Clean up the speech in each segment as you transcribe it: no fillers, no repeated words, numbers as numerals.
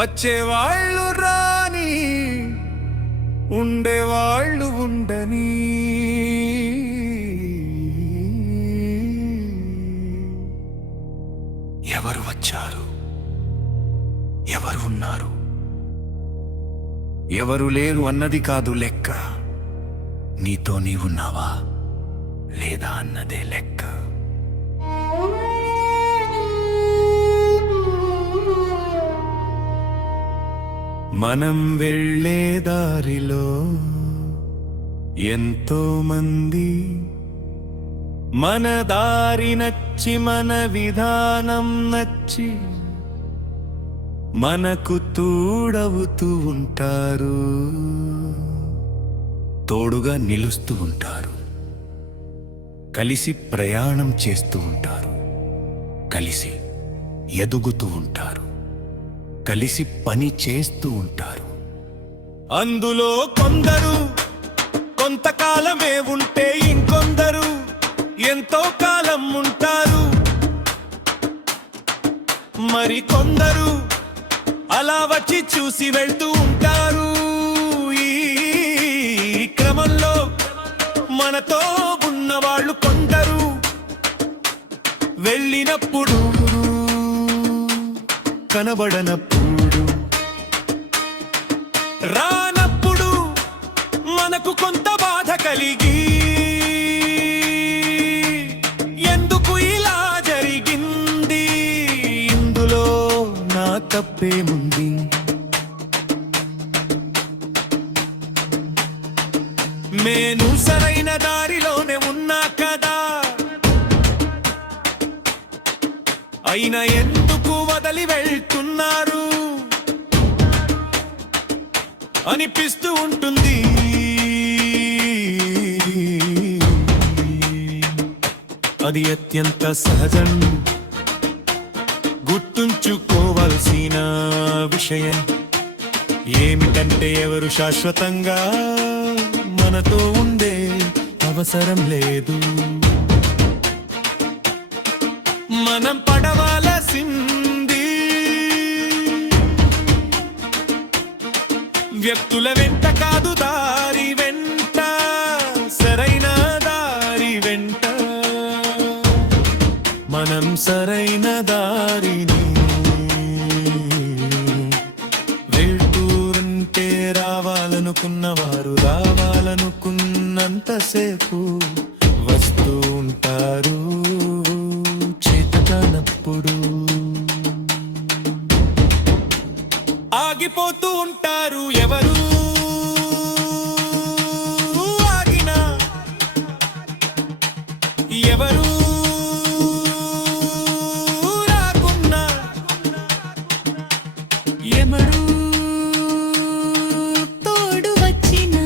వచ్చేవాళ్ళు రాని, ఉండేవాళ్ళు ఉండని. ఎవరు వచ్చారు, ఎవరు ఉన్నారు, ఎవరు లేరు అన్నది కాదు లెక్క. నీతో నీవున్నావా లేదా అన్నదే లెక్క. మనం వెళ్ళే దారిలో ఎంతో మంది మన దారి నచ్చి, మన విధానం నచ్చి మనకు తోడవుతూ ఉంటారు, తోడుగా నిలుస్తూ ఉంటారు, కలిసి ప్రయాణం చేస్తూ ఉంటారు, కలిసి ఎదుగుతూ ఉంటారు, కలిసి పని చేస్తూ ఉంటారు. అందులో కొందరు కొంతకాలమే ఉంటే, ఇంకొందరు ఎంతో కాలం ఉంటారు. మరి కొందరు అలా వచ్చి చూసి వెళ్తూ ఉంటారు. ఈ క్రమంలో మనతో ఉన్నవాళ్ళు కొందరు వెళ్ళినప్పుడు, కనబడనప్పుడు, రానప్పుడు మనకు కొంత బాధ కలిగి, ఎందుకు ఇలా జరిగింది, ఇందులో నా తప్పేముంది, నేను సరైన దారిలోనే ఉన్నా కదా, అయినా ఎందుకు వదిలి వెళ్తున్నారు అనిపిస్తూ ఉంటుంది. అది అత్యంత సహజం, గుర్తుంచుకోవాల్సిన విషయం ఏమిటంటే, ఎవరు శాశ్వతంగా మనతో ఉండే అవసరం లేదు. మనం పడవలసింది వ్యక్తుల వెంట కాదు, దారి వెంట, సరైన దారి వెంట. మనం సరైన దారిని వెళ్తూంటే, రావాలనుకున్నవారు రావాలనుకున్నంతసేపు వస్తూ ఉంటారు, చేతకానప్పుడు ఆగిపోతూ ఉంటారు. ఎవరు ఆగినా, ఎవరు రాకున్నా, ఎవరు తోడు వచ్చినా,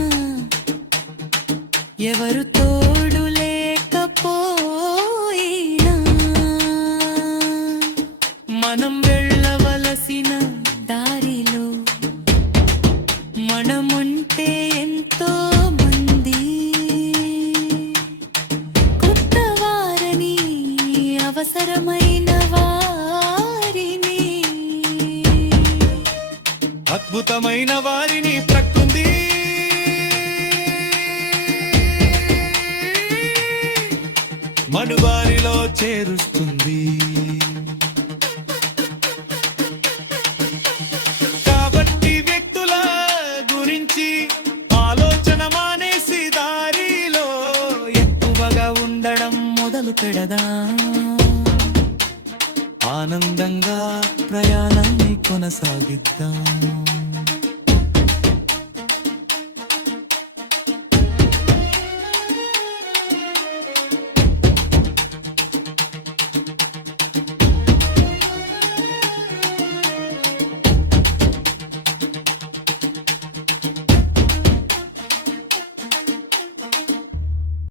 ఎవరు తోడు లేకపోయినా, మనం వెళ్ళవలసిన దారిలో మనముంటే ఎంతో మంది కొత్త వారని, అవసరమైన వారిని, అద్భుతమైన వారిని ప్రకృతి మనువారిలో చేరుస్తుంది. కాబట్టి వ్యక్తుల గురించి ఆలోచన మానేసి, దారిలో ఎక్కువగా ఉండడం మొదలు పెడదాం. ఆనందంగా ప్రయాణాన్ని కొనసాగిద్దాం.